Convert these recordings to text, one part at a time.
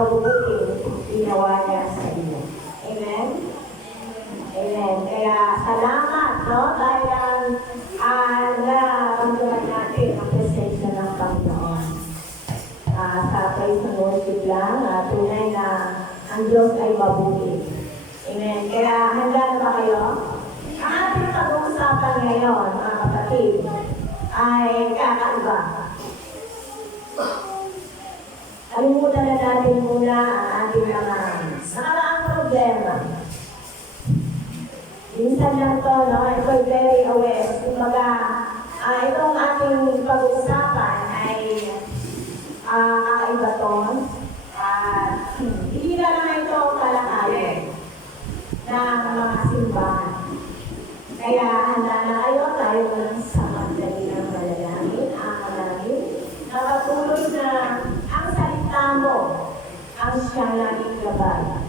mabubuting ginawa niya sa iyo. Amen? Amen. Kaya salamat, no? Dahil naramdaman natin ang presensya ng Panginoon. Sa praise and worship lang, tunay na ang Diyos ay mabuti. Amen. Kaya handa na ba kayo? Ang ating pag-uusapan ngayon, mga kapatid, ay kakaiba. Kalimutan na natin muna ang ating mga nakaraang problema. Minsan lang ito, no? Ito'y very aware. Kumbaga, itong ating pag-uusapan ay kakaiba ito. Hindi na lang ito kalakalan ng mga simbahan. Kaya handa na kayo, tayo sa magdali ng malalangin, ang manalangin, na patuloy na ang salita mo ang siyang naging gabay.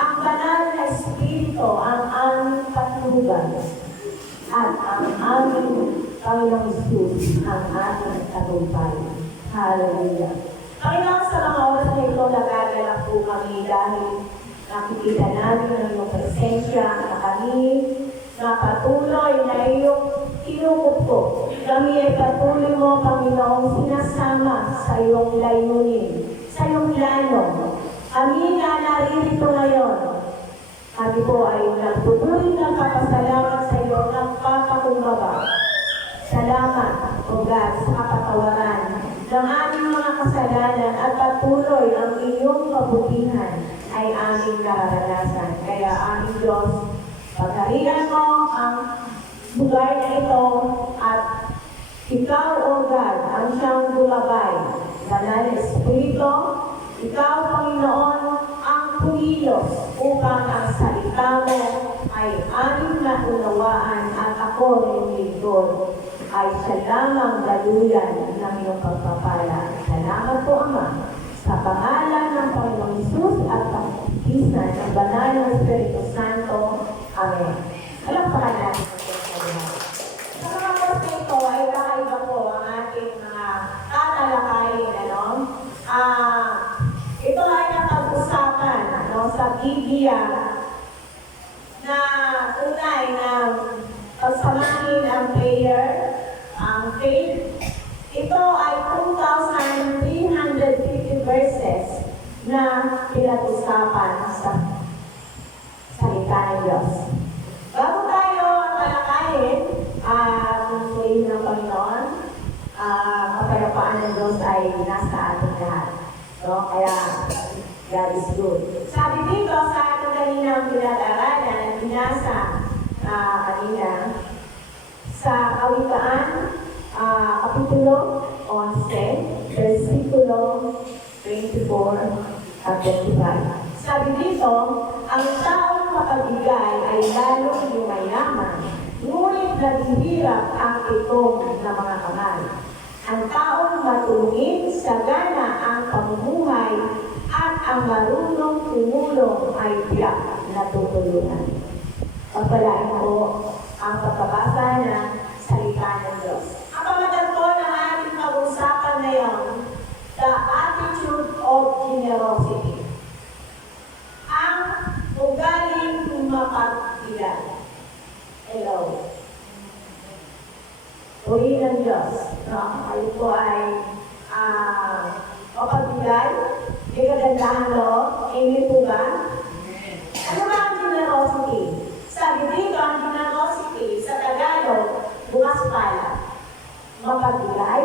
Ang banal na Espiritu ang aming patnuban at ang aming Panginoong Isus ang ating tagumpay. Hallelujah. Panginoon, sa mga oras na ito, nagagalak po kami dahil nakikita namin ang iyong presensya na kami na patuloy na iyong kinukupo. Kami ay patuloy mo, Panginoon, sinasama sa iyong layunin, sa iyong plano. Kami na naririto ngayon. Kami po ay nagtutuloy na kapasalamat sa iyo, nagpapakumbaba. Salamat, O God, sa kapatawaran ng aming mga kasalanan at patuloy ang iyong kabutihan ay aming nararanasan. Kaya aming Diyos, pagharian mo ang lugar na ito at ikaw, O God, ang siyang gumabay. Banal na Espiritu, ikaw, Panginoon, ang pumilos upang ang salita mo ay aming naunawaan at ako rin lingkod ay siya lamang daluyan ng iyong pagpapala. Salamat po, Ama, sa pangalan ng Panginoong Isus at pagkikisan ng banal ng Espiritu Santo. Amen. Palakpakan natin ang Diyos sa lahat. Sa mga oras na ito ay kakaiba po ang ating mga tatalakayin. Ito ay napag-usapan sa Biblia na unay ng pagsamahin ang prayer, ang faith. Ito ay 2,350 verses na pinag-usapan sa salita ng Diyos. Bago tayo talakayin ang prayer ng Panginoon, kapayapaan ng Diyos ay nasa ating lahat. No? Kaya, God is good. Sabi dito sa ating kaninang pinag-aralan at binasa kanina sa Kawikaan, Kapitulo 11, versikulo 24 at 25. Sabi dito, ang taong makabigay ay lalong yumayaman, ngunit naghihirap ang itong na mga kamay. Ang taong matulungin, sagana ang pamumuhay, at ang marunong tumulong ay tiyak na tutulungan. Pagpalain po ang pagkabasa ng salita ng Diyos. Ang pamagat po ng ating pag-usapan ngayon, the attitude of generosity. Ang ugaling mapagbigay. Hello. Purihin ng Diyos. Kayo po ay mapagbigay. May kagandahan loob. Hindi po ba? Ano ba ang generosity? Sabi dito, ang generosity sa Tagalog, bukas pala. Mapagbigay,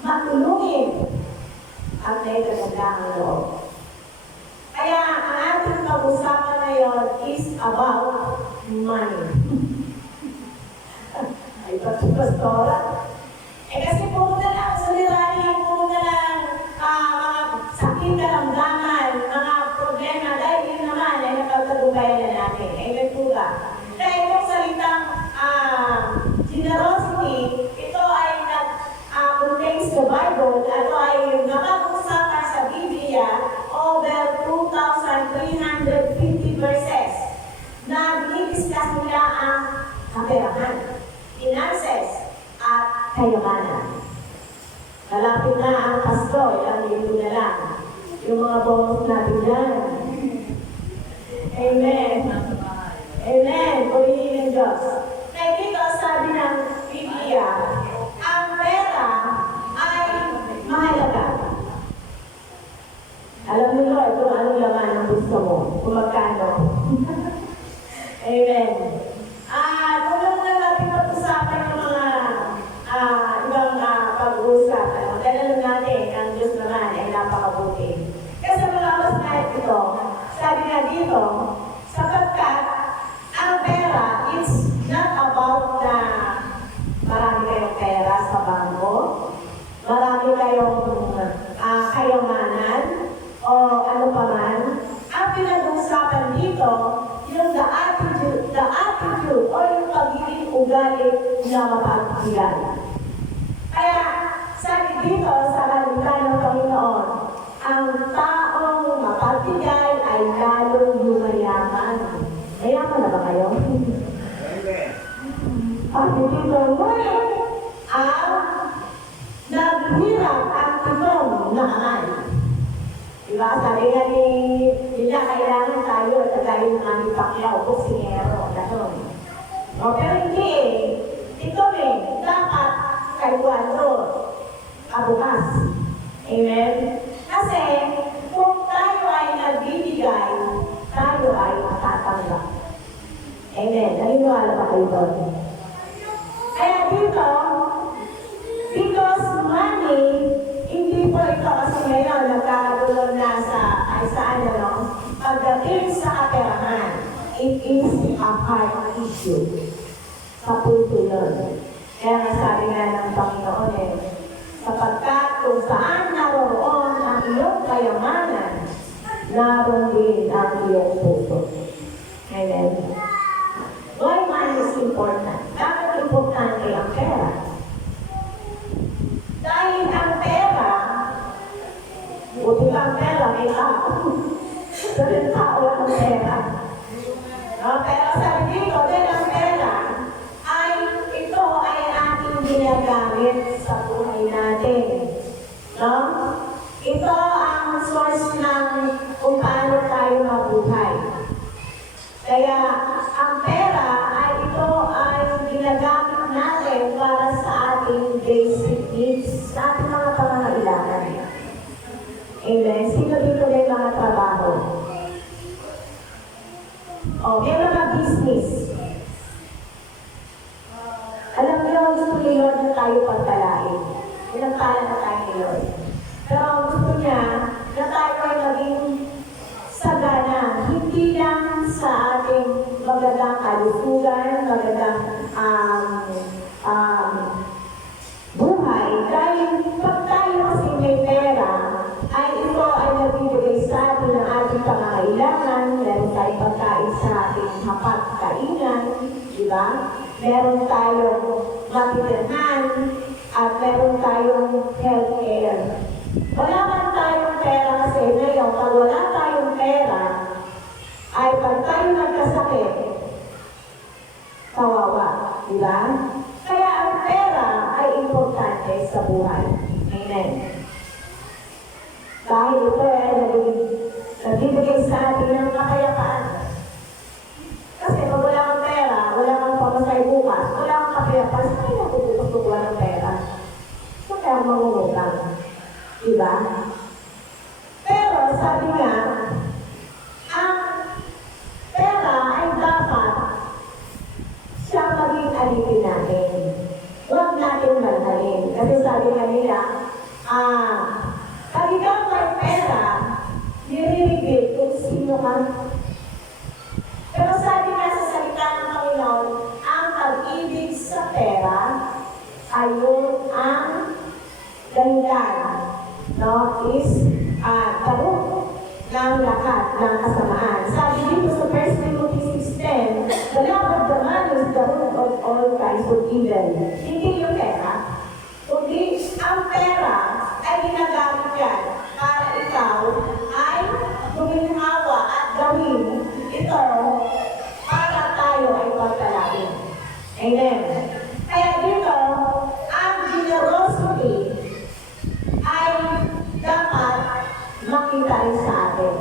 matulungin, at may kagandahan loob. Kaya ang ating pag-usapan ngayon is about money. Ay, pastora. Kasi pumunta lang sa nilari, pumunta lang mga sakit karamdaman, mga problema, dahil yun naman ay napagtagubayan na natin. Amen po ba? Dahil yung salitang generosity, ito ay contains the Bible, ito ay napag-usapan sa Biblia, over 2,350 verses na dinidiscuss nila ang kaperahan, finances, kayamanan. Malapit na ang Pasko, ilang linggo na lang. Yung mga bonus natin dyan. Amen. Amen. Purihin ng Diyos. Kaya dito, sabi ng Biblia, ang pera ay mahalaga. Alam mo, Lord, kung anong laman ang gusto mo, kung magkano. Amen. Kung lang na natin pag-usapan ng mga ibang pag-uusap, dala natin ang Diyos naman ay napakabuti. Kasi mga mas na ito, sabi nga dito, sapagkat ang pera, it's not about na marami kayong pera sa bangko, marami kayong kayamanan, o ano pa man. Ang pinag-usapan dito, yung the attitude o yung pagiging ugali na mapagbigay. Kaya, sabi dito sa kalita ng Panginoon, ang taong mapagbigay ay lalong yumayaman. Mayaman na ba kayo? Sabi dito, ang naghirap ang itong naman. Diba? Sabi nga nila, kailangan tayo at tayo ng aming paklaw, boksingero, gano'n. Pero hindi ito dapat kaiwano, kabukas. Amen? Kasi, kung tayo ay nagbibigay, tayo ay matatanggap. Amen? Naniniwala ba kayo doon? Kaya dito, because money, hindi po ito kasi ngayon nagkakatulong na pagdating sa kaperahan, it is a heart issue. Sa puso nun. Kaya nga sabi nga ng Panginoon sapagkat kung saan naroon ang iyong kayamanan, naroon din ang iyong puso. Amen. Why money is important? Bakit importante ang pera? Dahil ang pera, buti ang pera, may tao. Dahil tao ang pera. Pero sabi dito, dahil ang pera, ito ay ating ginagamit sa buhay natin. No? Ito ang source ng kung paano tayo mabuhay. Kaya ang pera ito ay ginagamit natin para sa ating basic needs, sa ating mga pangangailangan. Amen. Sino dito may mga trabaho? May mga business. Alam niyo, gusto ni Lord na tayo pagkalain. Pinagpala na tayo ni Lord. Pero ang gusto niya na tayo ay maging sagana, hindi lang sa ating magandang kalusugan, magandang buhay. Dahil pag tayo kasi may pera, ito ay nagbibigay sa atin ng ating pangangailangan, meron tayong pagkain sa ating hapat kainan, di ba? Meron tayong mapitirhan, at meron tayong health care. Wala man tayong pera kasi ngayon, pag wala tayong pera, ay pag tayo nagkasakit, kawawa, di ba? Kaya ang pera ay importante sa buhay. Amen. Dahil ito nagbibigay sa atin ng kapayapaan. Kasi pag wala kang pera, wala kang pamasay bukas, wala kang kapayapaan, saan kayo natututuwa ng pera? Saan kaya mangungutang? Diba? Pero sabi nga, ang pera ay dapat siya maging alipin natin. Huwag natin malhalin. Kasi sabi nga nila, pag ikaw may pera, niribigay kung sino ka. Pero sabi nga sa salita ng Panginoon, ang pag-ibig sa pera ay yung ang dahilan, is tarong ng lahat ng kasamaan. Sabi dito sa 1 Timothy 6:10, the love of the man is the root of all kinds of evil. Hindi yung pera, kundi ang pera ay ginagamit yan para ikaw ay guminhawa at gawin ito para tayo ay pagkalain. Amen. Kaya dito, ang generosity ay dapat makikita rin sa atin.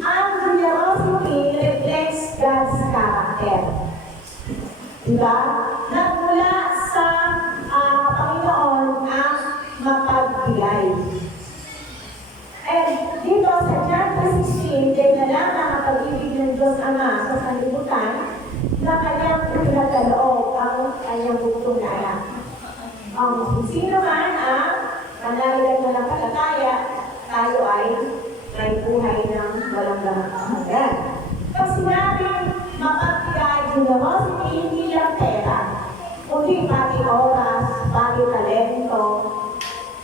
Ang generosity reflects God's character. Diba? Nagmula sa Panginoon ang mapagbigay. And dito sa John 3:16, kaya na lang ang pag-ibig ng Diyos Ama sa sanlibutan na kanyang pinagkaloob ang kanyang bugtong na anak. Ang sino man ang manaligan na nakalataya, tayo ay may buhay ng walang hanggan. Pag sinabing mapagbigay, generosity, hindi lang pera, kundi pati oras, pati talento,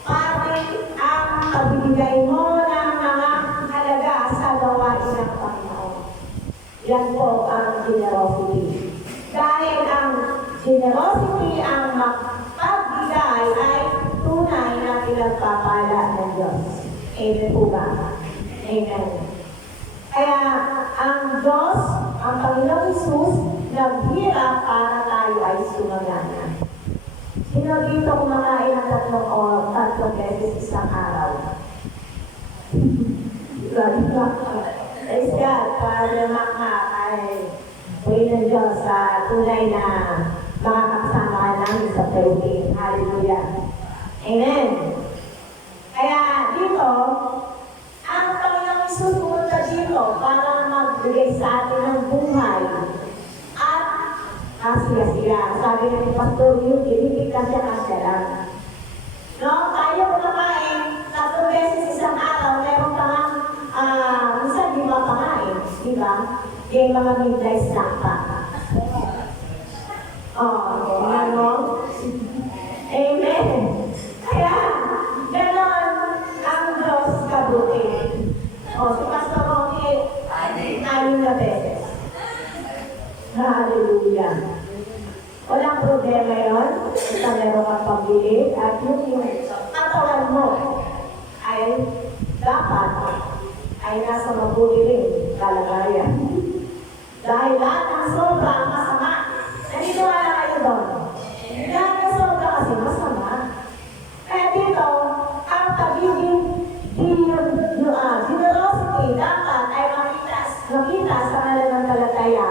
pati ang pagbibigay mo ng mga halaga sa gawain ng Panginoon. Yan po ang generosity. Dahil ang generosity, ang pagbigay ay tunay na pinagpapala ng Diyos. Amen po ba? Amen. Kaya ang Diyos, ang Panginoong Isus, naghirap para tayo ay sumagana. Sino dito kumakain ng 3 beses isang araw? Praise God, para ay pray ng Diyos sa tunay na makakasama namin sa protein. Hallelujah. Amen. Kaya dito, ang Panginoong Isus pumunta dito para magbigay sa atin ng buhay. At siya. Sabi ni Pastor Yu, ibigay kasya lang. No, tayo kumakain 3 beses isang araw, meron pa nga, minsan di ba pakain, di ba? Yung mga midnight snack pa. Ano? Amen. Kaya, gano'n ang Diyos kabuti. Si Pastor Rocky, 6 na beses. Hallelujah. Walang problema yun. Basta meron kang pambili at yung katawan mo ay dapat ay nasa mabuti rin kalagayan. Dahil lahat ng sobra masama. Naniniwala kayo doon? Lahat ng sobra kasi masama. Kaya dito, ang pagiging generosity dapat ay makita sa pananampalataya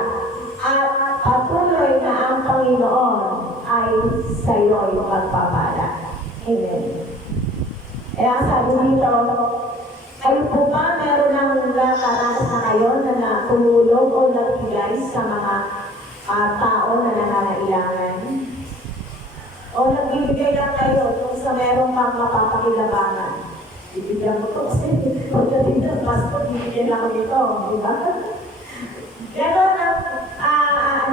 at patuloy na ang Panginoon ay sa iyo ay magpapala. Amen. Kaya sabi dito, kayo po ba meron ng nakaranas na kayo na nakululog o nagbigay sa mga tao na nangangailangan? O nagbibigay lang kayo kung sa meron pang mapapakilabangan? Bibigyan mo ito kasi pagdating ng pastor, bibigyan lang ako dito, di ba? Ganon ang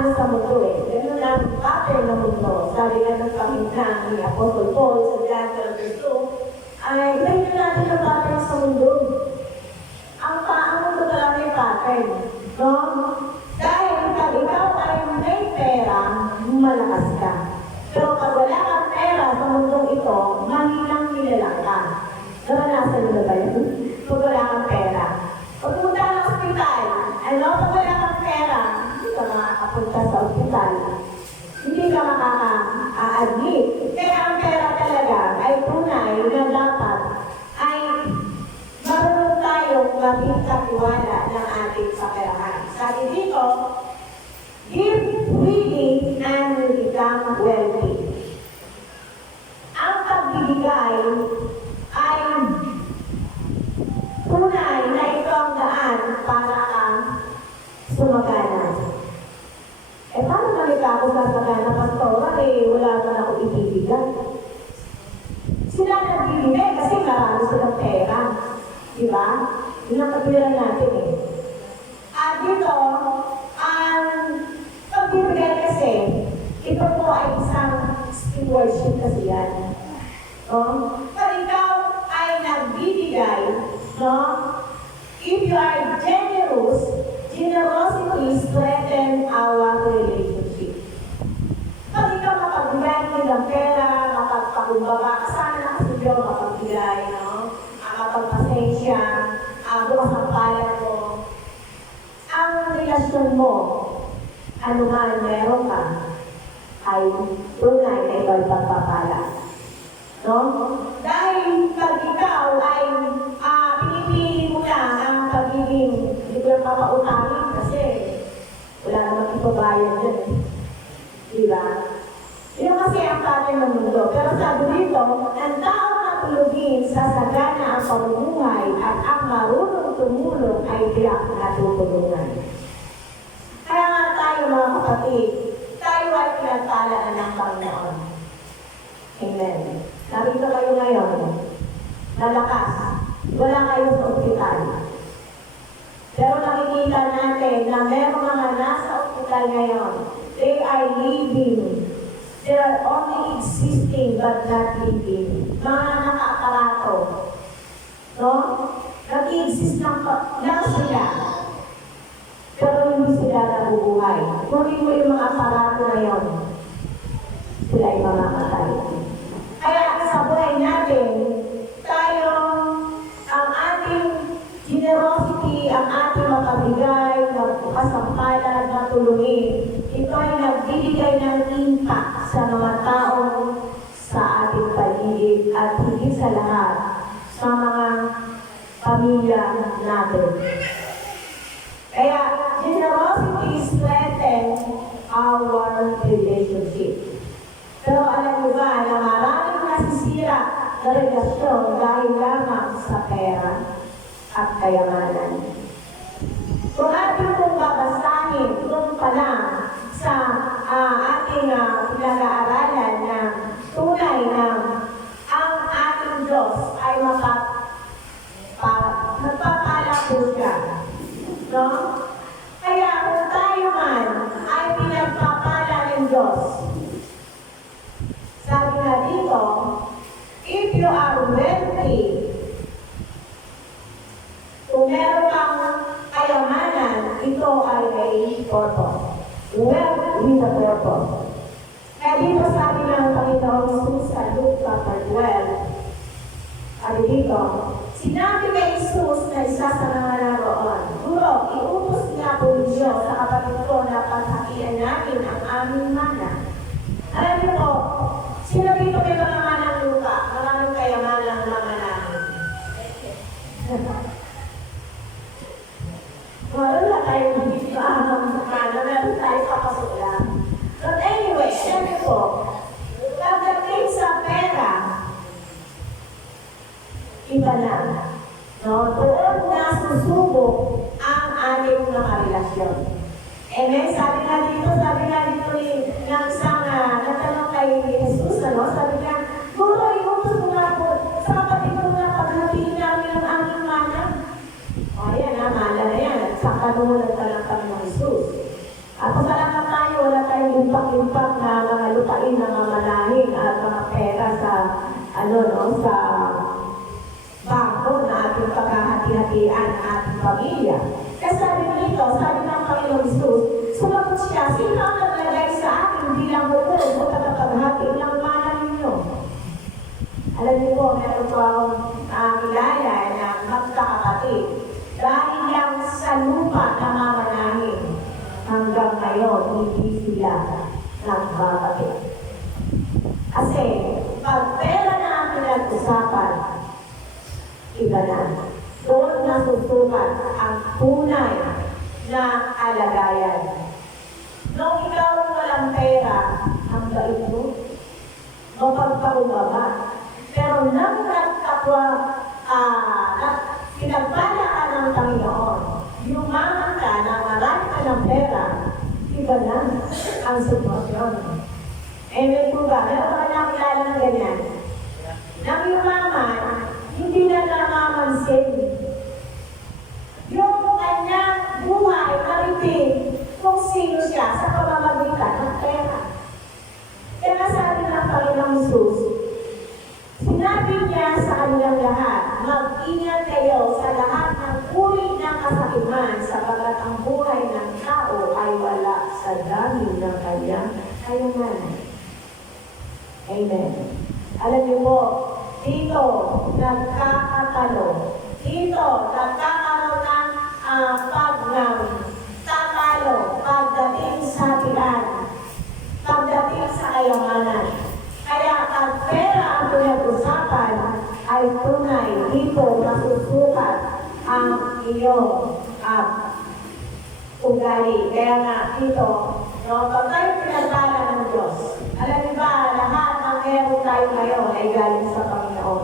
sa mundo ganon ang pattern ng mundo. Sabi nga ng pamintang ni Apostol Paul sa John 12:2, ay ganyan natin ang pattern sa mundo. Ang mundo talaga may pattern. No? Dahil pag ikaw ay may pera, malakas ka. Pero pag wala kang pera sa mundong ito, mahilang nilalang ka. Naranasan mo na ba yun? Pag wala kang pera. Pag pumunta ng ospital, pag wala kang pera, hindi ka makakapunta sa ospital. Hindi ka makaka-admit. Kaya ang pera talaga ay tunay na dapat ay marunong tayong maging katiwala ng ating kaperahan. Sabi dito, give freely and will become wealthy. Ang pagbibigay ay tunay na ito ang daan para kang sumagana. Paano malika ako sasagana, Pastora? Wala naman ako ibibigay. Sila nagbibigay kasi marami silang pera. Diba? Yun ang katwiran natin At dito, ang pagbibigay kasi, ito po ay isang stewardship kasi yan. Pag ikaw ay nagbibigay, if you are generous, generosity strengthens our relationship. Pag ikaw mapagbigay ng pera, mapagpakumbaba, sana kasi Diyos mapagbigay, makapagpasensya, bukas ang palad mo. Ang relasyon mo, ano man meron ka, ay tunay na ikaw pagpapala. Dahil pag ikaw papautangin kasi wala namang ipabayad dyan. Diba? Yun kasi ang tatay ng mundo. Pero sabi dito, ang taong natulugin sa sagana ang pamumuhay at ang marunong tumulong ay tiyak na tutulungan. Kaya nga tayo mga kapatid, tayo ay pinagpalaan ng Panginoon. Amen. Narito kayo ngayon, nalakas, wala kayo sa ospital. Pero nakikita natin na meron mga nasa ospital ngayon, they are living. They are only existing but not living. Mga naka-aparato. No? Nag-i-exist lang sila. Pero hindi sila nabubuhay. Kunin mo yung mga aparato na yun, sila ay mamamatay. Kaya sa buhay natin, tayo, ang ating generosity, ang ating makabigay, magpasampalan, matulungin, ito ay nagbibigay ng impact sa mga tao sa ating paligid at higit sa lahat sa mga pamilya natin. Kaya generosity strengthens our relationship. Pero alam niyo ba na maraming nasisira na relasyon dahil lamang sa pera at kayamanan. Kung ating kong babasahin kung pa lang sa ating pinag-aaralan na tunay na ang ating Diyos ay nagpapala po siya. No? Kaya kung tayo man ay pinagpapala ng Diyos, sabi nga dito, if you are wealthy, kung meron kang kayamanan, ito ay may purpose. Wealth with a purpose. Kaya dito sabi ng Panginoon Jesus sa Luke chapter 12, sabi dito, sinabi kay Jesus na isa sa mga naroon, Guro, iutos niya po ninyo sa kapatid ko na paghakian natin ang aming mana. Alam niyo po, sino dito may mga manang lupa? Maraming kayamanan ng mga namin. Wala tayong hindi mana, meron tayo kapasok lang. But anyway, sabi po, pagdating sa pera, iba na. No? Doon na susubok ang ating mga relasyon. Amen? Sabi nga dito ng isang natanong kay Jesus, sabi niya, Guro, iutos mo nga po sa kapatid ko na paghatiin namin ang aming mana. O yan, mala na yan. Sa kanulan ka lang kami ng Jesus. At pasalamat tayo, wala tayong impak-impak na mga lupain na mamanahin at mga pera sa, sa bangko na ating paghahati-hatian ng ating pamilya. Kasi sabi ng Panginoon Jesus, sumagot siya, sino ang naglagay sa akin bilang bukod o tagapaghati ng mana ninyo? Alam niyo po, meron po akong kilala na magkakapatid. Dahil lang sa lupa na mamanahin, hanggang ngayon, hindi sila nagbabalik. Kasi, pag pera na ang pinag-usapan, iba na. Doon nasusukat ang tunay na alagayan. Nung ikaw walang pera, ang bait mo, mapagpakumbaba. Pero nang pinagpala ka ng Panginoon, yumaman ka na marami ka ng pera, iba na ang sitwasyon. Amen po ba? Meron ka nakilala ng ganyan? Nang yumaman, hindi na namamansin. Yung kanyang buhay, maritin kung sino siya sa pamamagitan ng pera. Kaya sabi ng Panginoong Jesus, sinabi niya sa kanilang lahat, mag-ingat kayo sa lahat ng uri ng kasakiman sapagkat ang buhay ng tao ay wala sa dami ng kanyang kayamanan. Amen. Alam niyo po, dito nagkakatalo. Dito nagkakaroon ng tatalo pagdating sa tiyan, pagdating sa kayamanan. Kaya ang pera ang pinag-usapan ay tunay dito nasusukat ang iyong ugali. Kaya nga dito, no, pag tayo pinagpala ng Diyos, alam niyo ba, lahat ng meron tayo ngayon ay galing sa Panginoon.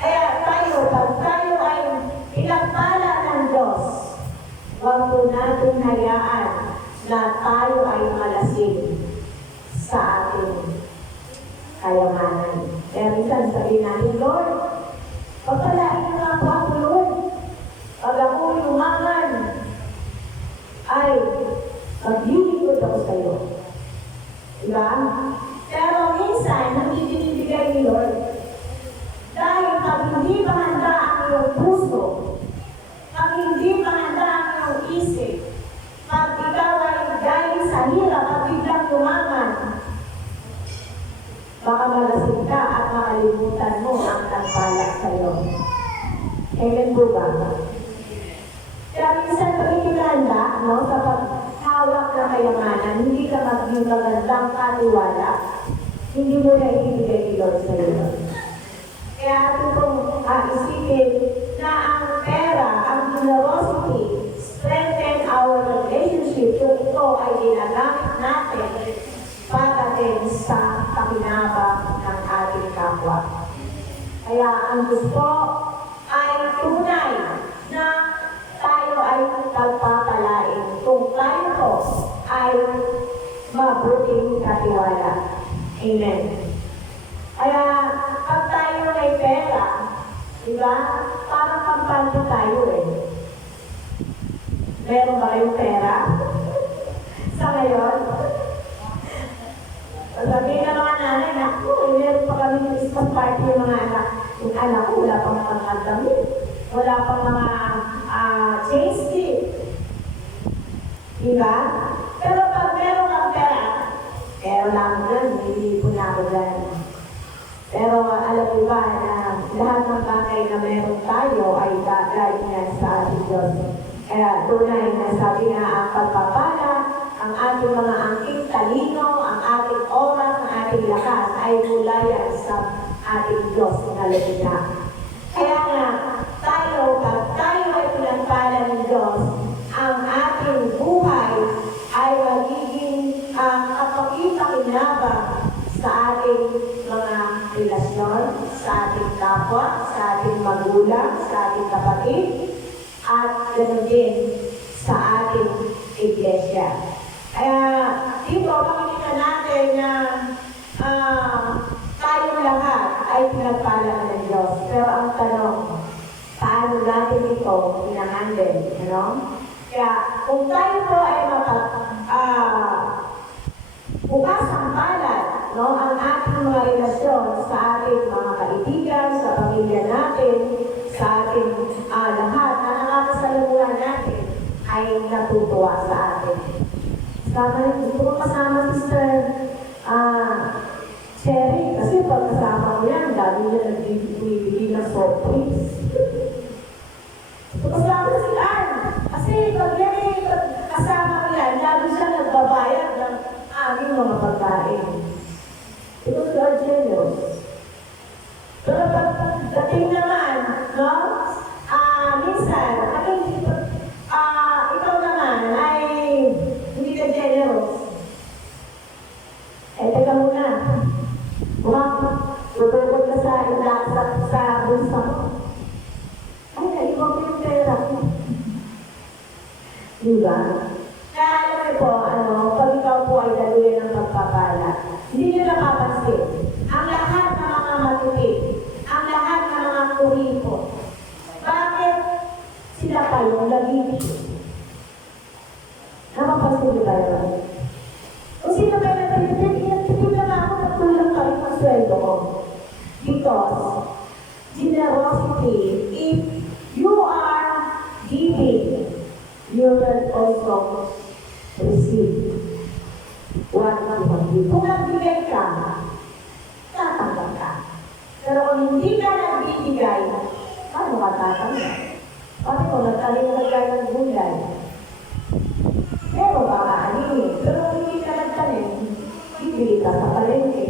Kaya tayo, pag tayo ay pinagpala ng Diyos, huwag po natin hayaan na tayo ay malasing sa ating kayamanan. Kaya minsan sabihin natin, Lord, pagpalain niyo nga po ako, Lord. Pag ako yumaman, ay maglilingkod ako sa iyo. Diba? Pero minsan, hindi binibigay ni Lord. Dahil pag hindi pa handa ang iyong puso, pag hindi pa handa ang iyong isip, pag ikaw ay galing sa hirap at biglang yumaman, baka malasing ka at makalimutan mo ang nagpala sa iyo. Amen po ba? Kaya minsan pag hindi ka handa, no, sa paghawak ng kayamanan, hindi ka maging magandang katiwala, hindi mo na ibibigay ni Lord sa iyo. Kaya atin pong isipin na ang pera, ang generosity, strengthen our relationship kung ito ay ginagamit natin para din sa pakinabang ng ating kapwa. Kaya ang gusto ay tunay na tayo ay pagpapalain kung tayo po ay mabuting katiwala. Amen. Kaya pag tayo may pera, diba? Parang kampanya tayo eh. Meron ba kayong pera? Sa ngayon? Sabihin ng mga nanay, naku, meron pa kami ng Christmas party yung mga anak. Yung anak ko, wala pang mga damit. Wala pang mga chain stick. Diba? Pero pag meron kang pera, pero lang dyan, hindi po na ako dyan. Pero alam mo ba na lahat ng bagay na meron tayo ay galing yan sa ating Diyos. Kaya tunay na sabi nga ang pagpapala, ang ating mga angking talino, ang ating oras, ang ating lakas ay mula yan sa ating Diyos na lumina. Kaya nga, tayo, pag tayo ay pinagpala ng Diyos, ang ating buhay ay magiging kapakita-kinabang sa ating mga relasyon, sa ating kapwa, sa ating magulang, sa ating kapatid, at ganoon din sa ating iglesia. Kaya dito, makikita natin na tayong lahat ay pinagpala ng Diyos. Pero ang tanong, paano natin ito pinahandle? Ano? Kaya kung tayo po ay bukas ang palad, no, ang ating mga relasyon sa ating mga kaibigan, sa pamilya natin, sa ating lahat na nakakasalamuhan natin ay natutuwa sa atin. Gusto ko kasama Sister Cherry, kasi pag kasama ko yan, dami niya nagbibigay ng soft drinks. Kasama si Ann, kasi pag yan kasama ko yan, lagi siya nagbabayad ng aming mga pagkain. Ito si Argelios. Pero pagdating naman, no? Minsan, ikaw naman ay hindi ka generous. Teka muna. Tutulog ka sa bulsa mo. Ay, naiwan ko yung pera. Diba? Kaya alam mo po, pag ikaw po ay daluyan ng pagpapala, hindi nyo napapansin. Ang lahat ng mga matipid, ang lahat ng mga kuripot, bakit sila pa yung nag-ibig? Napapansin nyo ba yun? Kung sino ba yung nag-ibig, inagtipid lang ako, nagtulang pa rin ang sweldo ko. Because generosity, if you are giving, you will also receive what you give. Kung nagbigay ka, tatanggap ka. Pero kung hindi ka nagbibigay, paano ka tatanggap? Pati kung nagtalingan ka ng gulay, meron ka kaaninin. Pero kung hindi ka nagtalim, bibili ka sa palengke.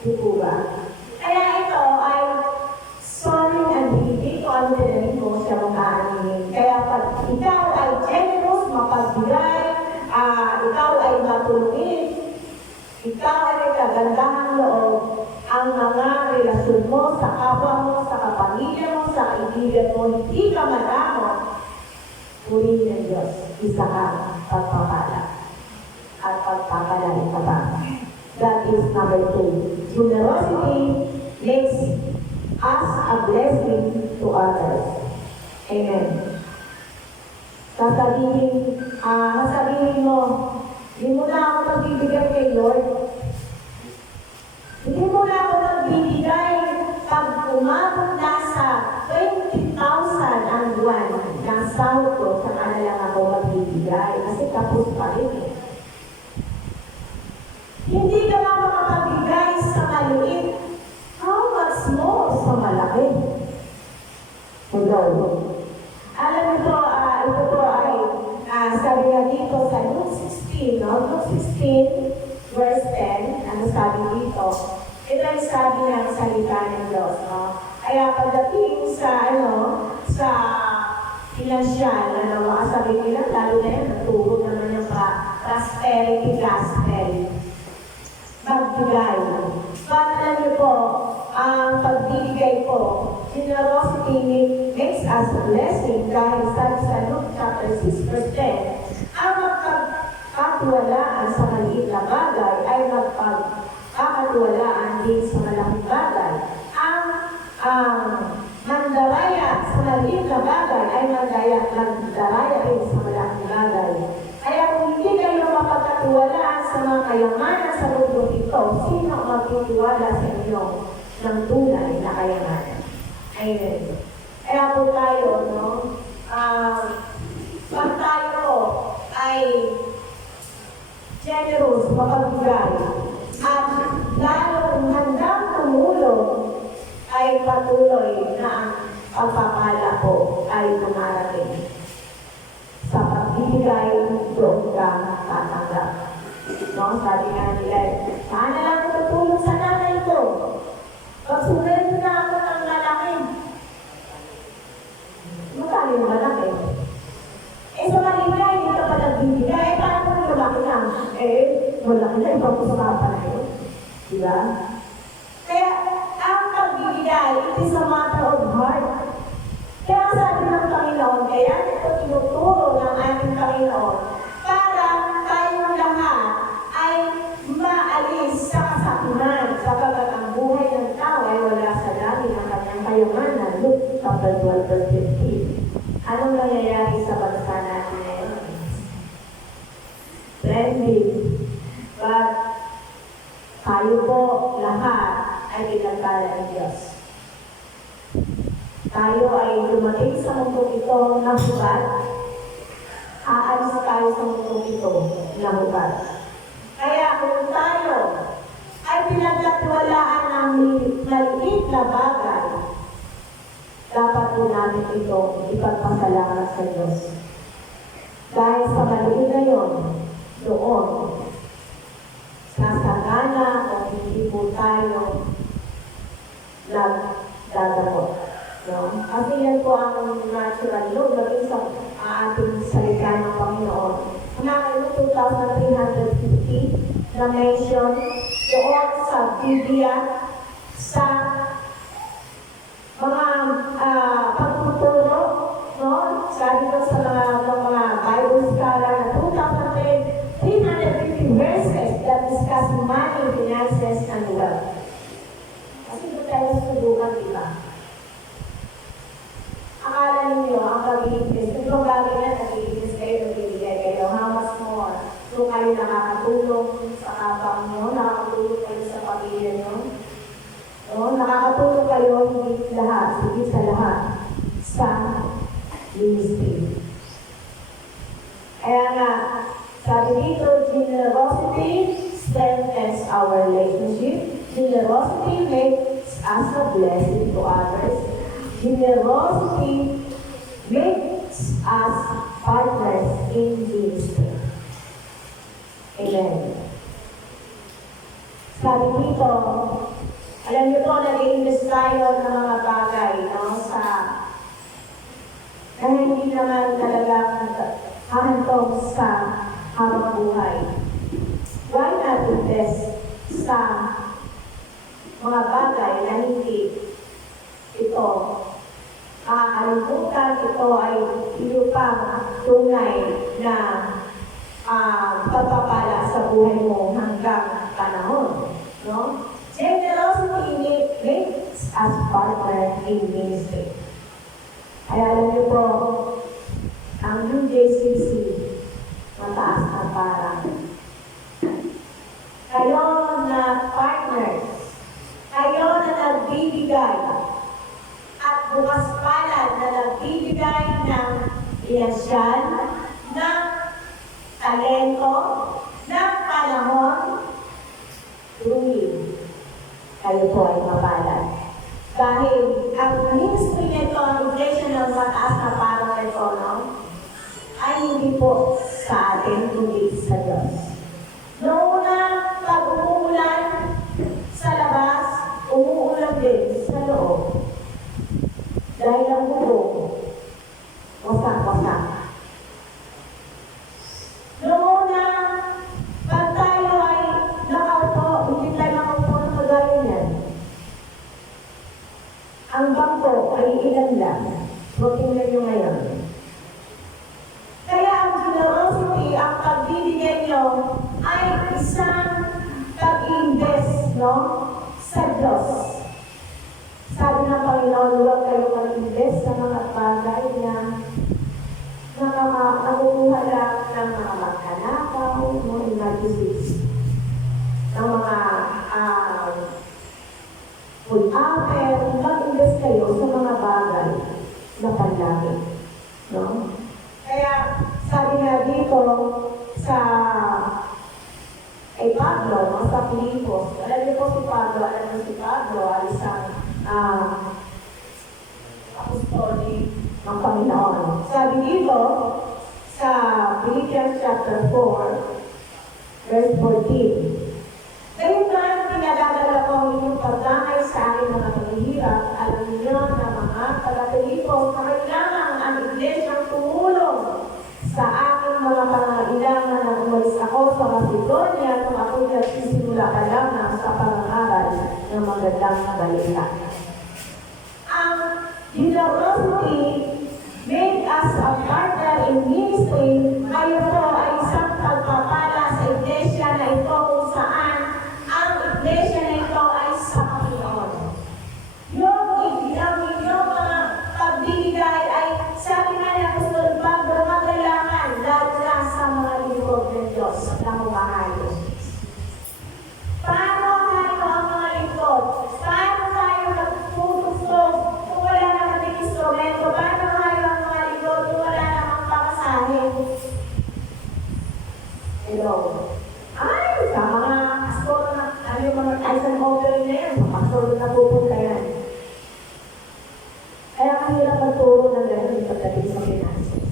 Di po ba? Kaya ito ay solid and hindi confident mo siya mong kaaninin. Kaya pag ikaw ay generous, pagbigay, ikaw ay matulungin, ikaw ay may kagandahang loob, ang mga relasyon mo sa kapwa mo, sa kapamilya mo, sa kaibigan mo, hindi ka malamot, purihin ng Diyos, isa ka pagpapala at pagpapalain ka ba. That is number 2. Generosity makes us a blessing to others. Amen. Sasabihin mo, hindi mo na ako magbibigay kay Lord. Hindi mo na ako magbibigay pag umabot na sa 20,000 ang buwan ng sahod ko, saka na lang ako magbibigay. Kasi tapos pa rin eh. Hindi ka lang makapabigay sa maliit. How much more sa malaki? Hello. Alam mo ito po ay sabi nga dito sa Luke 16, no? Luke 16, verse 10, ano sabi dito? Ito ay sabi ng salita ng Diyos, no? Kaya pagdating sa, sa financial, makasabi nila, lalo na yan, naturo naman yung prosperity gospel. Magbigay. But alam niyo po, ang pagbibigay po, generosity makes us a blessing dahil sa Luke chapter 6 verse 10, ang magpagkatiwalaan sa maliit na bagay ay magpagkatiwalaan din sa malaking bagay. Ang mandaraya sa maliit na bagay ay mandaraya rin sa malaking bagay. Kaya kung hindi kayo mapagkatiwalaan sa mga kayamanan sa mundo ito, sino ang magtitiwala sa inyo ng tunay na kayamanan? Amen. Kaya po tayo, no? Pag tayo ay generous, mapagbigay, at lalong handang tumulong, ay patuloy na ang pagpapala po ay dumarating. Sa pagbibigay, doon ka tatanggap. No? Sabi nga nila, sana lang tutulong sa nanay ko. Pagsunod na ako ng lalaki. Magkali yung malaki. Sa maligay, hindi ka pa nagbibigay. Paano kung malaki na? Malaki na, ibang usapan na yun. Diba? Kaya, ang pagbibigay, it is a matter of heart. Kaya sabi ng Panginoon, kaya ito tinuturo ng ating Panginoon para tayong lahat ay maalis sa kasakiman sapagkat ang buhay ng tao ay wala sa dami ng kanyang kayamanan. Luke chapter 12 verse 15. Anong nangyayari sa bansa natin ngayon? Trending. But tayo po lahat ay pinagpala ng Diyos. Tayo ay dumating sa mundong ito na hubad. Aalis tayo sa mundong ito na hubad. Kaya kung tayo ay pinagkatiwalaan ng maliit na bagay, dapat po natin ito ipagpasalamat sa Diyos. Dahil sa maliit na yun, doon, nasagana o hindi po tayo nagdadapot. No? Kasi yan po ang natural law, maging sa ating salita ng Panginoon. Kumakaya 2,350 na mention doon sa Biblia, sa mga pagtuturo, no? Sabi ko sa mga Bible scholar na 2,350 verses that discuss money, finances, and wealth. Kasi ito tayo subukan, di ba? Akala ninyo, ang pag-iigis, itong bagay na nag-iigis kayo, nagbibigay kayo, how much more? So kayo nakakatulong sa kapang nyo, nakakatulong kayo sa pamilya nyo, no? Nakakatulong kayo, higit sa lahat, sa ministry. Kaya nga, sabi dito, generosity strengthens our relationship. Generosity makes us a blessing to others. Generosity makes us partners in ministry. Amen. Sabi dito, alam niyo po, nag-i-invest tayo ng mga bagay, no, na hindi naman talagang hahantong sa sa habang buhay. Why not invest sa mga bagay na hindi ito makakalimutan, ito ay iyupang tunay na pagpapala sa buhay mo hanggang panahon. No? Generosity makes us partner in ministry. Kaya alam niyo po, ang UJCC, mataas na parang. Kayo na partners, kayo na nagbibigay, at bukas palad na nagbibigay ng iyasyan, ng talento, ng panahon, truly, kayo po ay mapalad. Dahil ang ministry nito, ang iglesia ng mataas na parang nito, no? Ay hindi po sa atin, kundi sa Diyos. Noong una, pag umuulan sa labas, umuulan din sa loob. Dahil ang bubong, wasak-wasak. Noong una, pag tayo ay nakaupo, hindi tayo nakaupo ng kagaya niyan. Ang bangko ay ilan lang. So, tingnan nyo ngayon. Kaya ang generosity, ang pagbibigay nyo, ay isang pag-invest, no? Sa Diyos. Sabi ng Panginoon, huwag kayo mag-invest sa mga bagay na nakukuha lang ng mga magkanakaw, no? Imagisip. Ng mga full-upper, mag-invest kayo sa mga bagay na panlangit. No? Kaya, sabi nga dito, sa kay Pablo, no, sa Pilipos, alam niyo po si Pablo, ay isang apostolic ng Panginoon. Sabi dito, sa Philippians chapter 4, verse 14, "Ngayon na pinadadala ko ang inyong pagdamay sa aking mga paghihirap, alam niyo na mga taga-Pilipos na kailangan ang iglesyang tumulong sa aking mga pangailangan na umalis ako sa Macedonia nung ako'y nagsisimula pa lamang sa pangangaral ng magandang balita." Ang generosity make us a partner in ministry. Kayo po ay isang pagpapala sa iglesia na ito kung saan ang iglesia na ito ay sa Panginoon. Yung inyong mga pagbibigay ay sabi nga ni Apostol Pablo, magalaman lalo na sa mga lingkod ng Diyos na humahayo. Paano tayo ang mga lingkod? Paano tayo nagpupusog kung wala naman ng instrumento? Paano tayo ang mga lingkod kung wala namang pamasahin? Hello? Ay, sa mga pastor na, ano yung mga Tyson offering na yan, sa pastor na pupunta yan. Kaya mahirap magturo ng gano'n pagdating sa finances.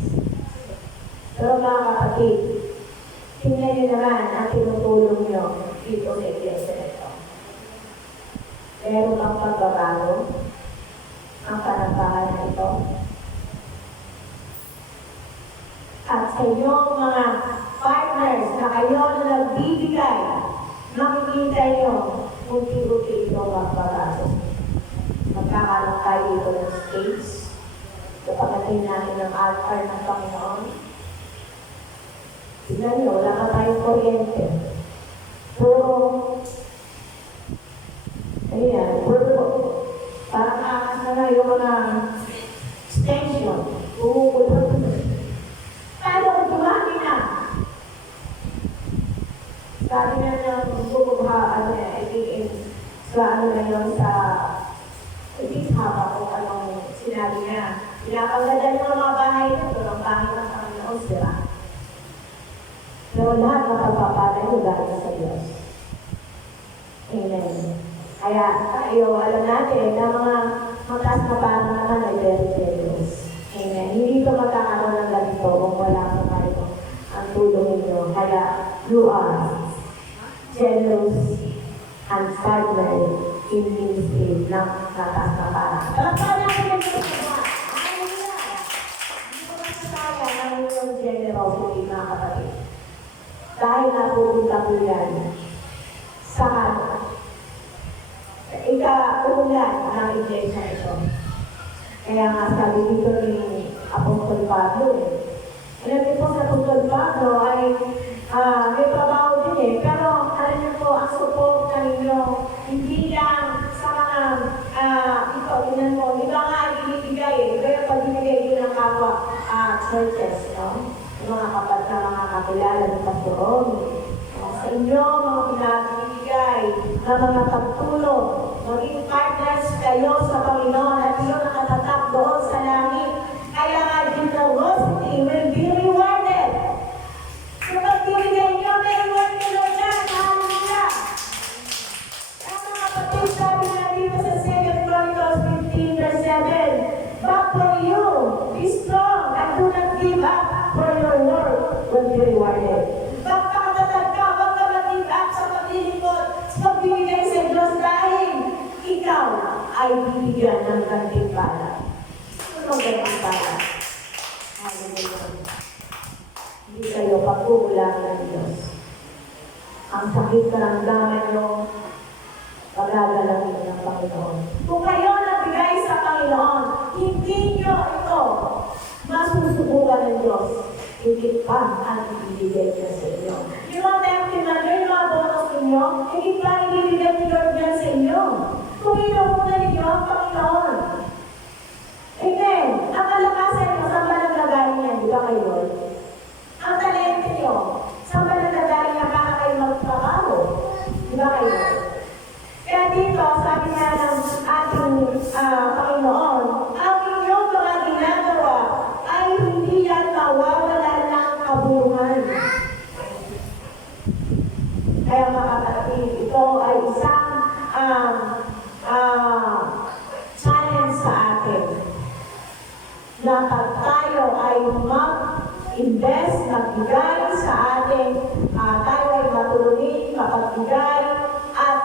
Pero mga kapatid, tingnan nyo naman ang tinutulong nyo dito sa iglesia na ito. Meron bang pagbabago ang panambahan na ito? At sa inyong mga partners na kayo na nagbibigay, makikita nyo unti-unti itong magbabago. Magkakaroon tayo dito ng stage sa pagdating natin ng altar ng Panginoon. Tignan nyo, wala ka tayong kuryente. Puro, parang akas na nga yung mga extension. Pumukulot. Paano kung dumami na? Sabi na ng bumubha, sa na yun, sa haba kung anong sinabi niya. Pinapagdadal ng mga bahay na ito, ang bahay ng Panginoon sila. Pero lahat ng pagpapatay mo galing sa Diyos. Amen. Kaya tayo, alam natin na mga mataas na parang naman ay very serious. Amen. Hindi ito magkakaroon ng ganito kung wala ko tayo ang tulong ninyo. Kaya you are generous and partner in ministry ng mataas na parang. Palakpan natin yung ito sa mga. Hallelujah! Hindi ko masasaya ng inyong generosity, mga kapatid. katuluyan sa ikaulan ng iglesia ito. Kaya nga sabi dito ni Apostol Pablo, alam niyo po sa Apostol Pablo ay may trabaho din pero alam niyo po, ang support ninyo, hindi lang sa mga ito, tingnan mo, di ba nga ibinibigay iba yung pagbibigay din ng kapwa churches, no? Yung mga mga kakilala ng pastoron. Sa inyo, mga pinabibigay na mga pagtulong, maging partners kayo sa Panginoon at yun nakatatak doon sa langit. Kaya nga, generosity will be rewarded. So, pag binigay nyo, may reward nyo dyan. Hallelujah! Ang mga kapatid, sabi na dito sa 2 Chronicles 15 verse 7, but for you, be strong and do not give up, for your work will be rewarded. Pagpakatatag ka, huwag ka mag-give up sa paglilingkod, sa pagbibigay sa Diyos dahil ikaw ay bibigyan ng gantimpala. Anong gantimpala? Hallelujah. Hindi kayo pagkukulang ng Diyos. Ang sakit karamdaman nyo, pag-agalangin ng Panginoon. Kung kayo nagbigay sa Panginoon, hindi nyo ito masusubukan ng Diyos. Higit pa ang ibibigay niya sa inyo. Yung mga testimony, yung mga bonus ninyo, higit pa ang ibibigay ni Lord yan sa inyo. Kung inuuna ninyo ang Panginoon. Amen. Ang kalakasan nyo, saan ba naglagay niya? Di ba kayo, Lord? Ang talente nyo, saan ba naglagay niya para kayo magtrabaho? Di ba kayo, Lord? Kaya dito, sabi nga ng ating Panginoon, ang inyong mga ginagawa ay hindi yan mawawala ng kabulungan. Kaya mga kapatid, ito ay isang challenge sa atin na pag tayo ay mag-invest, magbigay sa atin, tayo ay matulungin, mapagbigay, at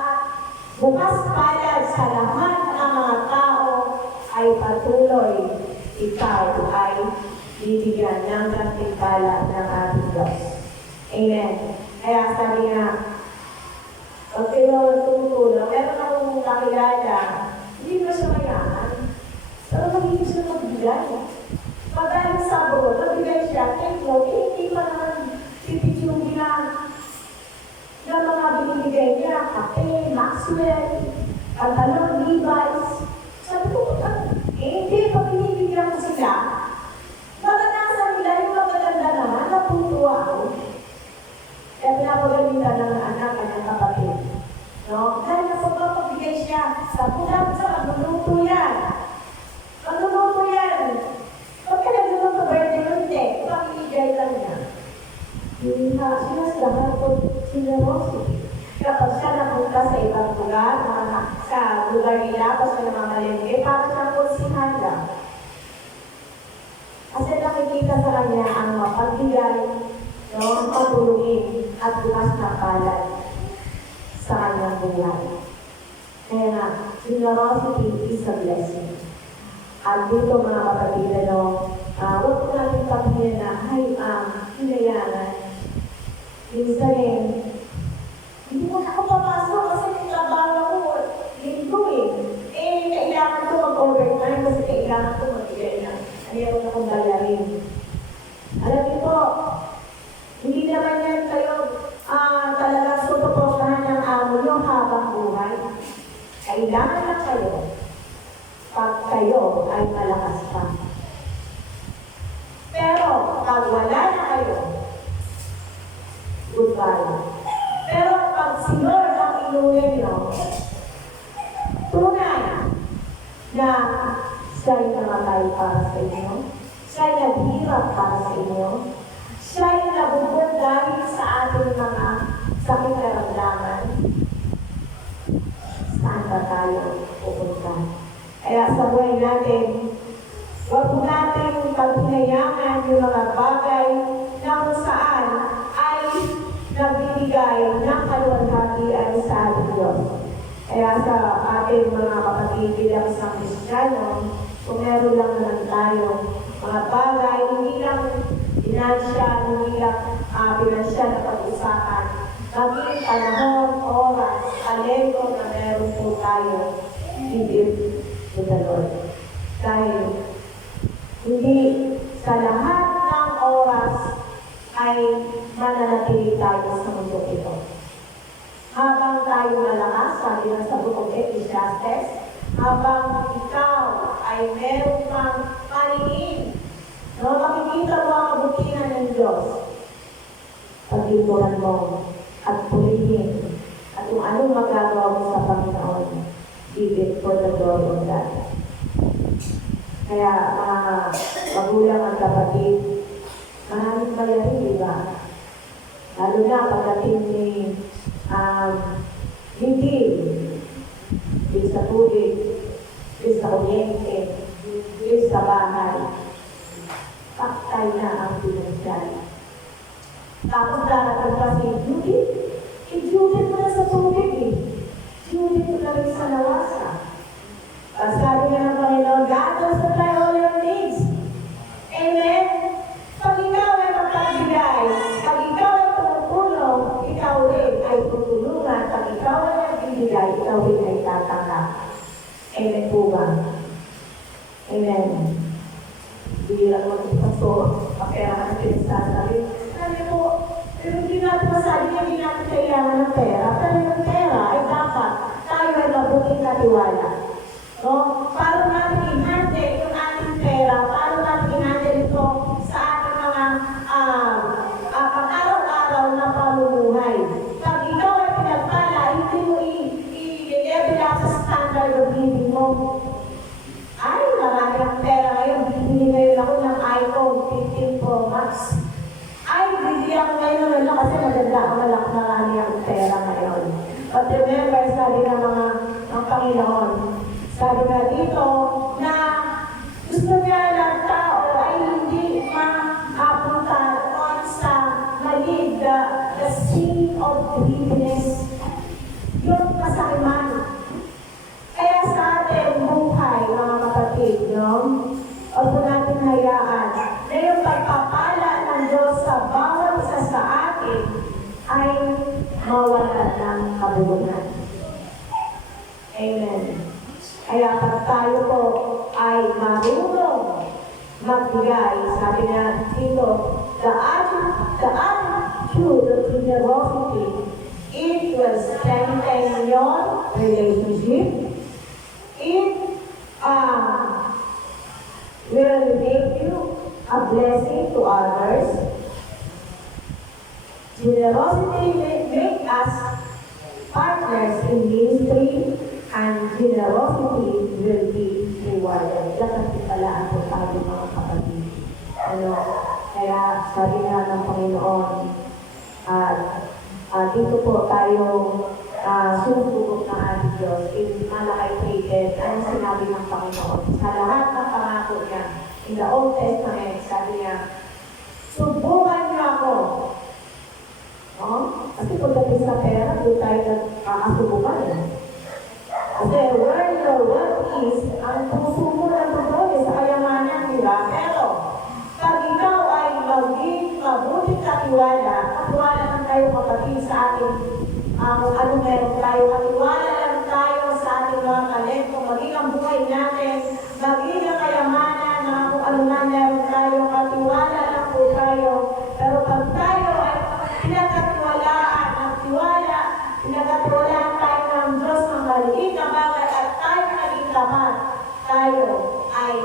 bukas palad sa lahat ng mga tao ay patuloy ikaw ay bibigyan ng gantimpala ng ating Diyos. Amen. Kaya sabi nga, pag tinutulong, meron akong kakilala, hindi mo siya mayaman. Pero magiging siya magbigay. Pag galing sa abroad, magbigay siya, hindi pa naman tititsugin na mga binibigay niya, kape, Maxwell, pantalon, Levi's. Sabi ko, hindi, pag binibigyan ko sila, maganasan nila yung magaganda naman, natutuwa ako. Kaya pinapagalitan ng anak, kanyang kapatid. No? Dahil napagbigay siya sa pulang sa magluluto yan. Magluluto yan. Pag ka nagluluto birthday yun, hindi. Pag-ibigay lang niya. Sinasdahan ko generosity. Kapag siya napunta sa ibang lugar, sa lugar nila, kapag siya namamalengke, para siyang konsihan lang. Kasi nakikita sa kanya ang mapagbigay, ang pagtulungin, at bukas na palad sa kanyang buhay. Kaya nga, generosity is a blessing. At dito mga kapatid, huwag ko natin sabihin na, hinayangan. Minsan hindi mo na ako papasok kasi may trabaho ako, linggo kailangan ko mag-overtime kasi kailangan ko mag-ibigay na. Ayaw akong bayarin. Alam niyo po, hindi naman yan kayo talagang susuportahan ng amo nyo habang buhay. Kailangan lang kayo pag kayo ay malakas pa. Pero pag wala na kayo, goodbye. Pero pag si Lord ang inuwi nyo, tunay na siya'y namatay para sa inyo, siya'y naghirap para sa inyo, siya'y nabubog dahil sa ating mga sakit karamdaman. Saan ba tayo pupunta? Kaya sa buhay natin, huwag mo natin paghinayaan yung mga bagay na kung saan ay nagbibigay ng kaluwalhatian sa ating Diyos. Kaya sa ating mga kapatid bilang isang Kristiyano, kung meron lang naman tayo mga bagay, hindi lang financial, hindi lang financial na pag-usapan, maging panahon, oras, talento na meron po tayo, give it to the Lord. Dahil hindi sa lahat ng oras ay mananatili tayo sa mundo ito. Habang tayo malakas, sabi ng sa Book of Ecclesiastes, habang ikaw ay meron kang paningin, no, makikita mo ang kabutihan ng Diyos, pagtipuran mo at purihin at kung anong magagawa mo sa Panginoon, give it for the glory of God. Kaya mga magulang at kapatid, maraming bayarin, di ba? Lalo na pagdating ni hindi sa tubig, sa kuryente, sa bahay. Paktay na ang pinansyal. Tapos darating pa si Judith. I-Judith mo na sa tubig eh. Judith mo na rin sa nawasa. Pag sabi nga ng Panginoon, God will supply all your needs. Amen? Pag ikaw ay magpagbigay, pag ikaw ay tumutulong, ikaw rin ay tutulungan. Pag ikaw ay nagbibigay, ikaw rin ay tatanggap. Amen po ba? Amen. Hindi lang magpaso, kapera ka na pinagsasabi. Sabi po, pero hindi natin masabi, hindi natin kailangan ng pera. Pero yung pera ay dapat tayo ay mabuting katiwala. No? Paano natin i-handle yung ating pera? Paano natin i-handle ito sa ating mga pang-araw-araw na pamumuhay? Pag ikaw ay pinagpala, hindi mo i-level up sa standard of living mo. Ay, marami ang pera ngayon. Bibili ngayon ako ng iPhone 15 Pro Max. Ay, bibili ako ngayon kasi maganda ako marami ang pera ngayon. But remember, sabi ng mga Panginoon, sabi nga dito na gusto niya ng tao ay hindi maapunta doon sa mali, the sin of greediness, yung kasakiman. Kaya sa ating buhay, mga kapatid, no? Huwag po natin hayaan na yung pagpapala ng Diyos sa bawat isa sa atin ay mawalan ng kabuluhan. Amen. Kaya pag tayo po ay marunong magbigay, sabi na dito, the attitude of generosity, it will strengthen your relationship. It will make you a blessing to others. Generosity will make us partners in ministry, and generosity will be rewarded. Dapat italaan po tayo mga kapatid. Kaya sabi nga ng Panginoon, dito po tayo susubok ng ating Diyos in Malachi 3:10. Ano sinabi ng Panginoon? Sa lahat ng pangako niya, in the Old Testament, sabi niya, subukan niyo ako. Kasi pagdating sa pera, doon tayo nakakasubukan. Kasi where your wealth is, ang puso mo na doon sa kayamanan, di ba? Pero, pag ikaw ay maging mabuting katiwala lang tayo kapatid sa ating kung ano meron tayo, katiwala lang tayo sa ating mga talento, maging ang buhay natin, maging ang kayamanan na kung ano na meron tayo, katiwala lang po tayo. Pero pag tayo ay pinagkatiwalaan ng tiwala, pinagkatiwalaan tayo ng Diyos ng maliit na bagay at tayo naging laman, tayo ay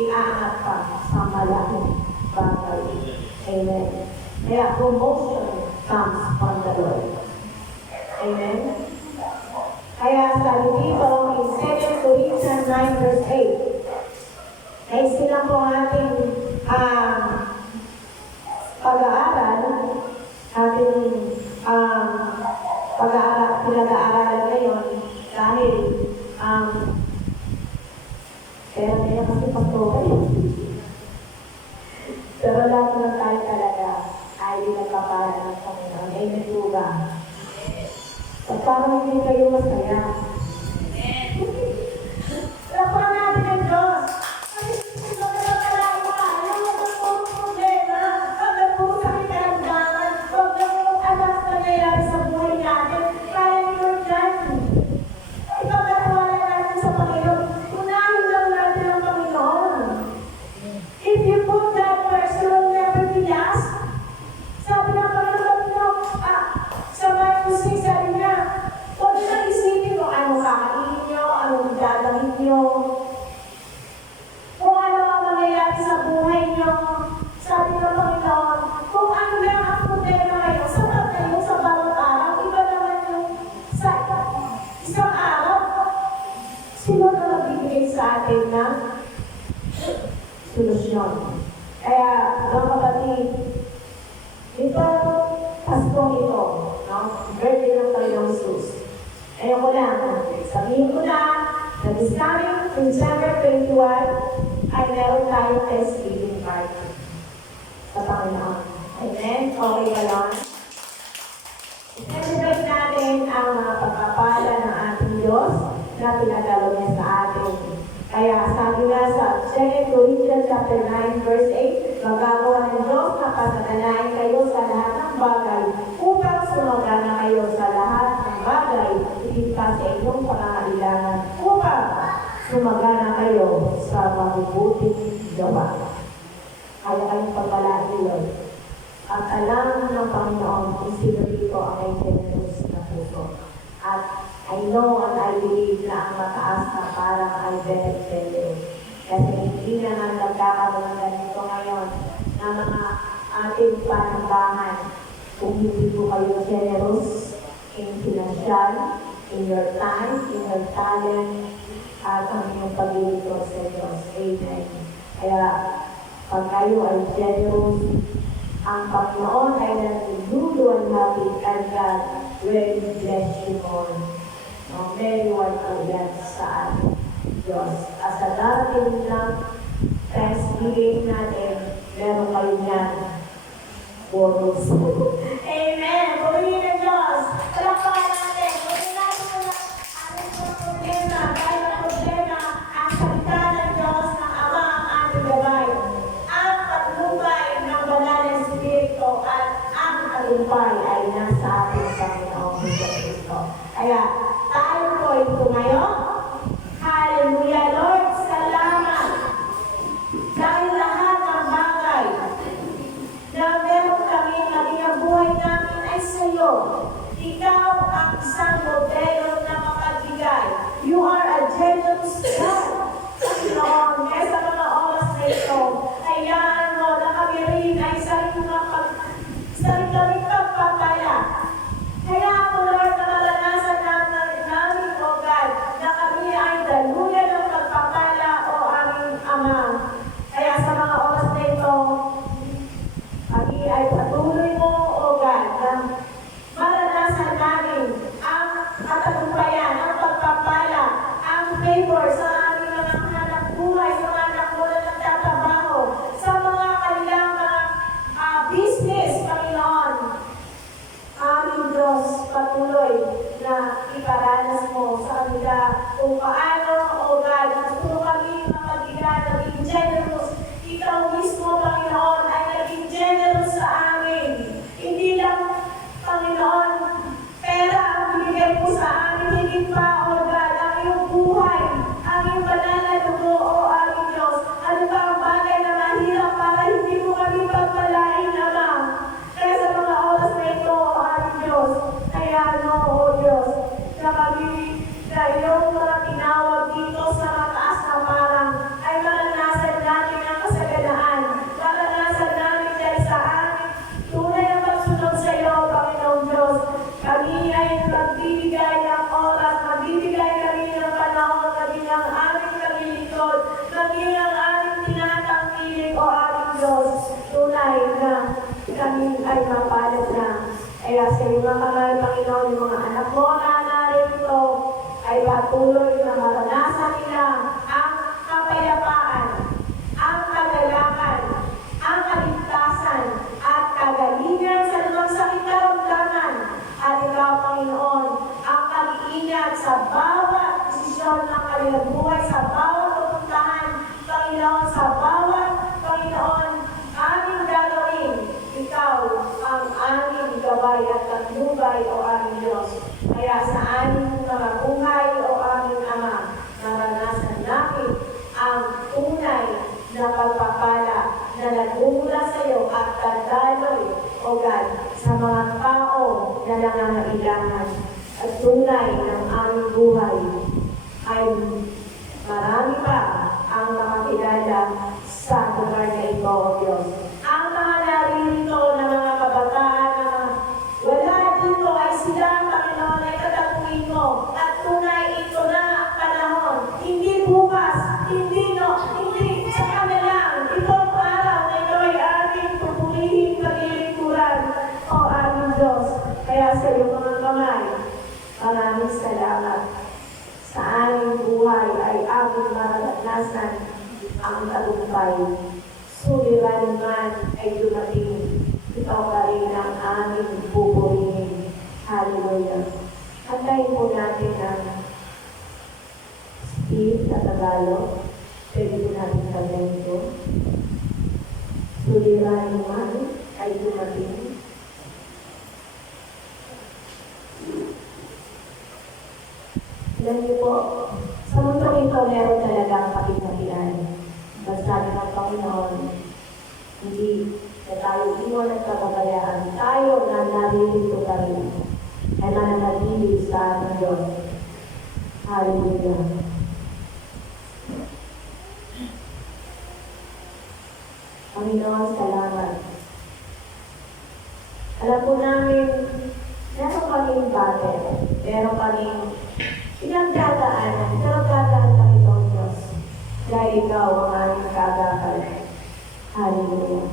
iaangat pa sa malaking bagay. Amen. Kaya promotion comes from the Lord. Amen. Kaya sabi dito in 2 Corinthians 9 verse 8, ay sila po ating pag-aaral, pinag-aaralan ngayon dahil pera nila kasi pagtore. Pero lahat lang tayo talaga ay pinagpapala ng Panginoon. Amen po ba? At parang hindi kayo masaya. Lapan natin ang Diyos. Kasi hindi ko na nakalain ka. Alam mo kung puro problema. Huwag na puro sakit karamdaman. Huwag na puro anak na nangyayari sa buhay. destinasyon. Kaya, mga kapatid, itong Paskong ito, no? Birthday ng Panginoong Jesus. Ayun ko lang, sabihin ko na this coming December 21, ay meron tayong Thanksgiving party sa Panginoon. Amen? Okay ka lang? I-celebrate natin ang mga pagpapala ng ating Diyos na pinagalo niya sa atin. Kaya sabi nga sa 2 Corinthians chapter 9 verse 8, magagawa ng Diyos na pasatanayin kayo sa lahat ng bagay upang sumagana kayo sa lahat ng bagay hindi pa sa inyong pangangailangan upang sumagana kayo sa mabubuting gawa. Kaya kayong pagpalaan ni Lord. At alam ng Panginoon kung sino dito ang may generous na puso. At I know and I believe na ang mataas na parang ay very generous. Kasi hindi naman nagkakaroon ng ganito ngayon na mga ating panambahan kung hindi po kayo generous in financial, in your time, in your talent, at ang inyong paglilito sa Diyos. Amen. Kaya, pag kayo ay generous, ang Panginoon ay nag-dulo and happy and God will bless you more. Very welcome yan sa ating Diyos. As sa darating ng Thanksgiving natin, meron kayo niyan bonus. Amen! Pumili ng Diyos! Palakpakan natin! Pumili natin muna ating mga problema. Dahil ang problema, ang salita ng Diyos ng Ama ang ating gabay. Ang patnubay ng banal na Espiritu at ang tagumpay ay nasa ating Panginoong Kristo. Kaya, tayo po ito ngayon. Hallelujah, Lord! Salamat! Dahil lahat ng bagay na meron kami maging ang buhay namin ay sa iyo. Ikaw ang isang modelo na makagbigay. You are a generous God. Panginoon, kaya sa mga oras na ito, hayaan mo na kami rin ay sarili pagpapala. Kaya ako, Lord, na maranasan namin, O God, na kami ay daluyan ng pagpapala, O aming Ama. Kaya sa mga oras na ito, kami ay patuloy mo, O God, na maranasan namin ang katagumpayan, ang pagpapala, ang favor sa aming mga hanap buhay, sa mga anak mo na nagtatrabaho, sa mga kanilang mga business, Panginoon. Aming Diyos, patuloy na iparanas mo sa kanila kung paano, O God, gusto kami mapagbigay, naging generous. Ikaw mismo, Panginoon, ay naging generous sa amin. Hindi lang, Panginoon, pera ang binigay mo sa amin, higit pa, O God, ang iyong buhay, ang iyong banal na dugo, O aming Diyos. Ano ba ang bagay na mahirap para hindi mo kami pagpalain, Ama? Kaya sa mga oras na ito, O aming Diyos, kaya ano, O Diyos, na kami, na iyong mga tinawag dito sa mataas na parang, ay maranasan namin ang kasaganaan, maranasan namin dahil sa amin, tunay na pagsunod sa iyo, Panginoong Diyos. Kami ay magbibigay ng oras, magbibigay kami ng panahon, maging ang aming paglilingkod, maging ang aming tinatangkilik, O aming Diyos. Tunay na kami ay mapalad na. Kaya sa iyong mga kamay, Panginoon, yung mga anak mo na narito, ay patuloy na maranasan nila ang kapayapaan, ang kagalakan, ang kaligtasan, at kagalingan sa lumang sakit na ramdaman. At ikaw, Panginoon, ang pag-iingat sa bawat desisyon ng kanilang buhay, sa bawat pupuntahan, Panginoon, sa bawat, Panginoon, aming gagawin. Ikaw ang aming gabay at patnubay, O aming Diyos. Kaya sa aming mga buhay, O aming Ama, naranasan namin ang tunay na pagpapala na nagmumula sa iyo at dadaloy, O God, sa mga tao na nangangailangan. At tunay ng aming buhay ay marami pa ang makakilala sa lugar na ito, O Diyos. Ang mga naririto na mga kabataan na wala dito ay sila, Panginoon, ay tatapuin mo. At tunay ito na ang panahon. Hindi bukas, hindi sa kanilang. Ito Maraming salamat. Sa aming buhay ay aming maranasan ang tagumpay. Suliranin man ay dumating, ikaw pa rin ang aming pupurihin. Hallelujah. Antayin po natin ang Steve sa Tagalog. Pwede po natin kantayin ito. Suliranin man ay dumating. Alam niyo po, sa mundo ito meron talagang kapit-kapian. Basta ng Panginoon, hindi na tayo iwan at kababayaan. Tayo na naririto pa rin ay mananatili sa ating Diyos. Hallelujah. Panginoon, salamat. Alam po namin, meron kaming battle, meron kaming pinagdadaanan, pero dadaan kami ng Diyos. Dahil ikaw ang aming kagakal. Hallelujah.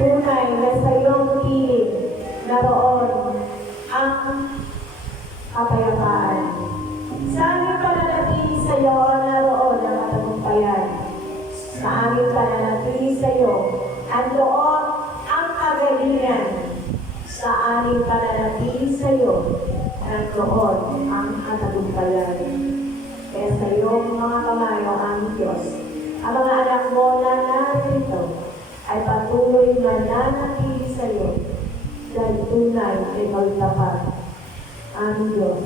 Tunay na sa iyong piling naroon ang kapayapaan. Sa aming pananatili sa iyo naroon ang katagumpayan. Sa aming pananatili sa iyo andoon ang kagalingan. Sa aming pananatili sa iyo nandoon ang katagumpayan. Kaya sa iyong mga kamay o aming Diyos, ang mga anak mo na narito ay patuloy na nanatili sa iyo dahil tunay ay magtapat. Aming Diyos,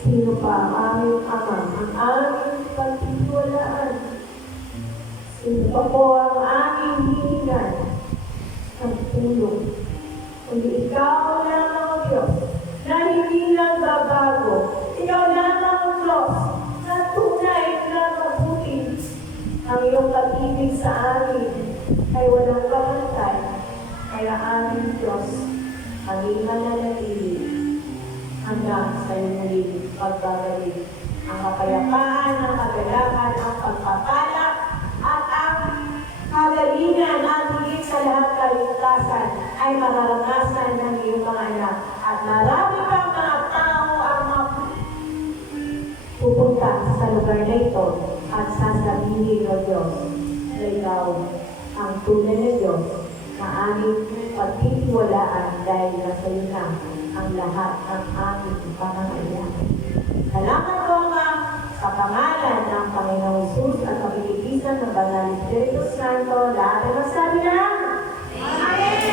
sino pa ang aming Ama, ang aming pagtitiwalaan? Sino pa po ang aming hihingan ng tulong? Kundi ikaw lamang ang Diyos na hindi lang babago. Ikaw lamang ang Diyos na tunay na mabuti. Ang iyong pag-ibig sa amin ay walang kapantay, kaya aming Diyos, maging mananatili hanggang sa iyong muling pagbabalik. Ang kapayapaan, ang kagalakan, ang pagpapala, at ang kagalingan at higit sa lahat kaligtasan ay mararanasan ng iyong mga anak. At marami pang mga tao ang pupunta sa lugar na ito at sasabihin o Diyos na ikaw ang tunay na Diyos na aming pagtitiwalaan dahil nasa iyo na ang lahat ng aming pangangailangan. Salamat po nga sa pangalan ng Panginoong Hesus at kapiligisan ng Banal Espiritu Santo, lahat ay magsabi na Amen!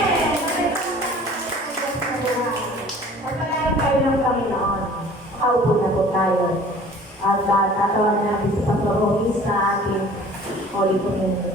Pagpalain kayo ng Panginoon, makaupo na po tayo at tatawag natin sa pagpapawis sa ating Holy Communion.